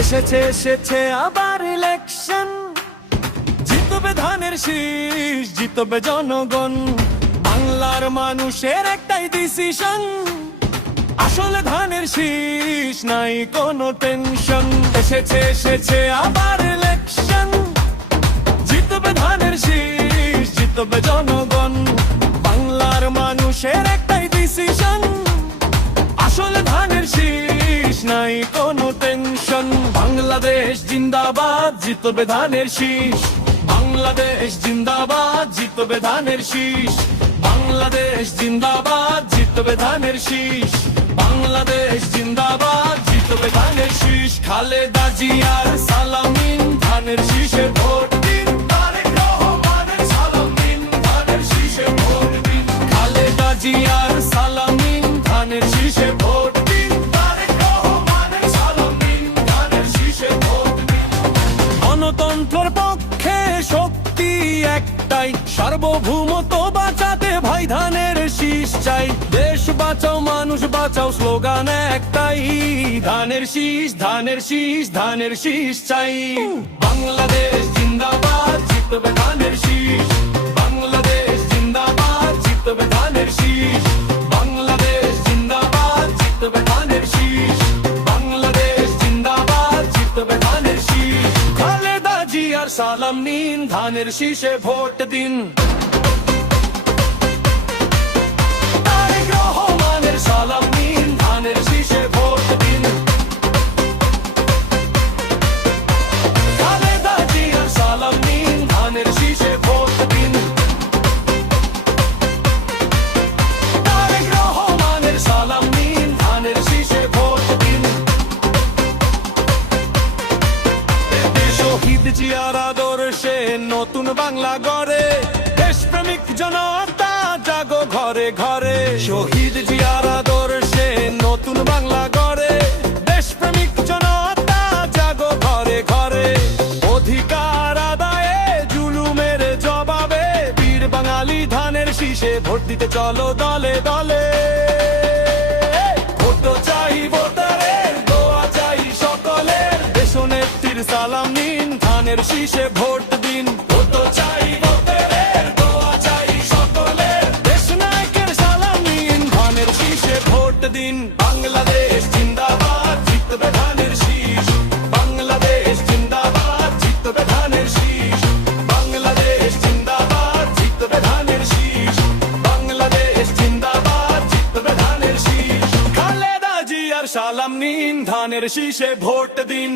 এসেছে এসেছে আবার ইলেকশন, জিতবে ধানের শীষ, জিতবে জনগণ। বাংলার মানুষের একটাই ডিসিশন, আসলে ধানের শীষ, নাই কোনো টেনশন। এসেছে এসেছে আবার ইলেকশন, জিতবে ধানের শীষ, জিতবে জনগণ। বাংলার মানুষের একটাই ডিসিশন, আসলে ধানের শীষ, নাই কোনো টেনশন। বাংলাদেশ জিন্দাবাদ, জিতবে ধানের শীষ। বাংলাদেশ জিন্দাবাদ, জিতবে ধানের শীষ। বাংলাদেশ জিন্দাবাদ, জিতবে ধানের শীষ। বাংলাদেশ জিন্দাবাদ, জিতবে ধানের শীষ। খালেদা জিয়ার সালামিন, ধানের শীষে ভোট দিন। তারেক রহমানের সালামিন, ধানের শীষে ভোট দিন। খালেদা জিয়ার সালামিন, ধানের শীষে ভোট দিন। তারেক রহমানের সালামিন, ধানের শীষে ভোট দিন। গণতন্ত্রের পক্ষে শক্তি একটাই, সার্বভৌমত্ব বাঁচাতে ভাই ধানের শীষ চাই। দেশ বাঁচাও মানুষ বাঁচাও স্লোগান একটাই, ধানের শীষ, ধানের শীষ, ধানের শীষ চাই। বাংলাদেশ জিন্দাবাদ, জিতবে ধানের শীষ। বাংলাদেশ জিন্দাবাদ, জিতবে ধানের শীষ। বাংলাদেশ জিন্দাবাদ, জিতবে ধানের শীষ। বাংলাদেশ জিন্দাবাদ, জিতবে ধানের শীষ। খালেদা জিয়ার সালাম নিন, ধানের শীষে ভোট দিন। তারেক রহমানের সালাম নিন, ধানের শীষে ভোট দিন। খালেদা জিয়ার সালাম নিন, ধানের শীষে ভোট দিন। তারেক রহমানের সালাম নিন, ধানের শীষে ভোট দিন। শহীদ জিয়ার আদর্শে নতুন বাংলা গড়ে, দেশপ্রেমিক জনতা জাগো ঘরে ঘরে। শহীদ জিয়ার আদর্শে নতুন বাংলা গড়ে, দেশপ্রেমিক জনতা জাগো ঘরে ঘরে। অধিকার আদায়ে জুলুমের জবাবে, বীর বাঙালি ধানের শীষে ভোট দিতে চলো দলে দলে। ভোট চাই ভোটারের, দোয়া চাই সকলের, দেশনেত্রীর সালাম নিন, ধানের শীষে ভোট দিন। ভোট চাই ভোটারের, দোয়া চাই সকলের, দেশনায়কের সালাম নিন, ধানের শীষে ভোট দিন। বাংলাদেশ জিন্দাবাদ, জিতবে ধানের শীষ। বাংলাদেশ জিন্দাবাদ, জিতবে ধানের শীষ। বাংলাদেশ জিন্দাবাদ, জিতবে ধানের শীষ। বাংলাদেশ জিন্দাবাদ, জিতবে ধানের শীষ। খালেদা জিয়ার সালাম নিন, ধানের শীষে ভোট দিন।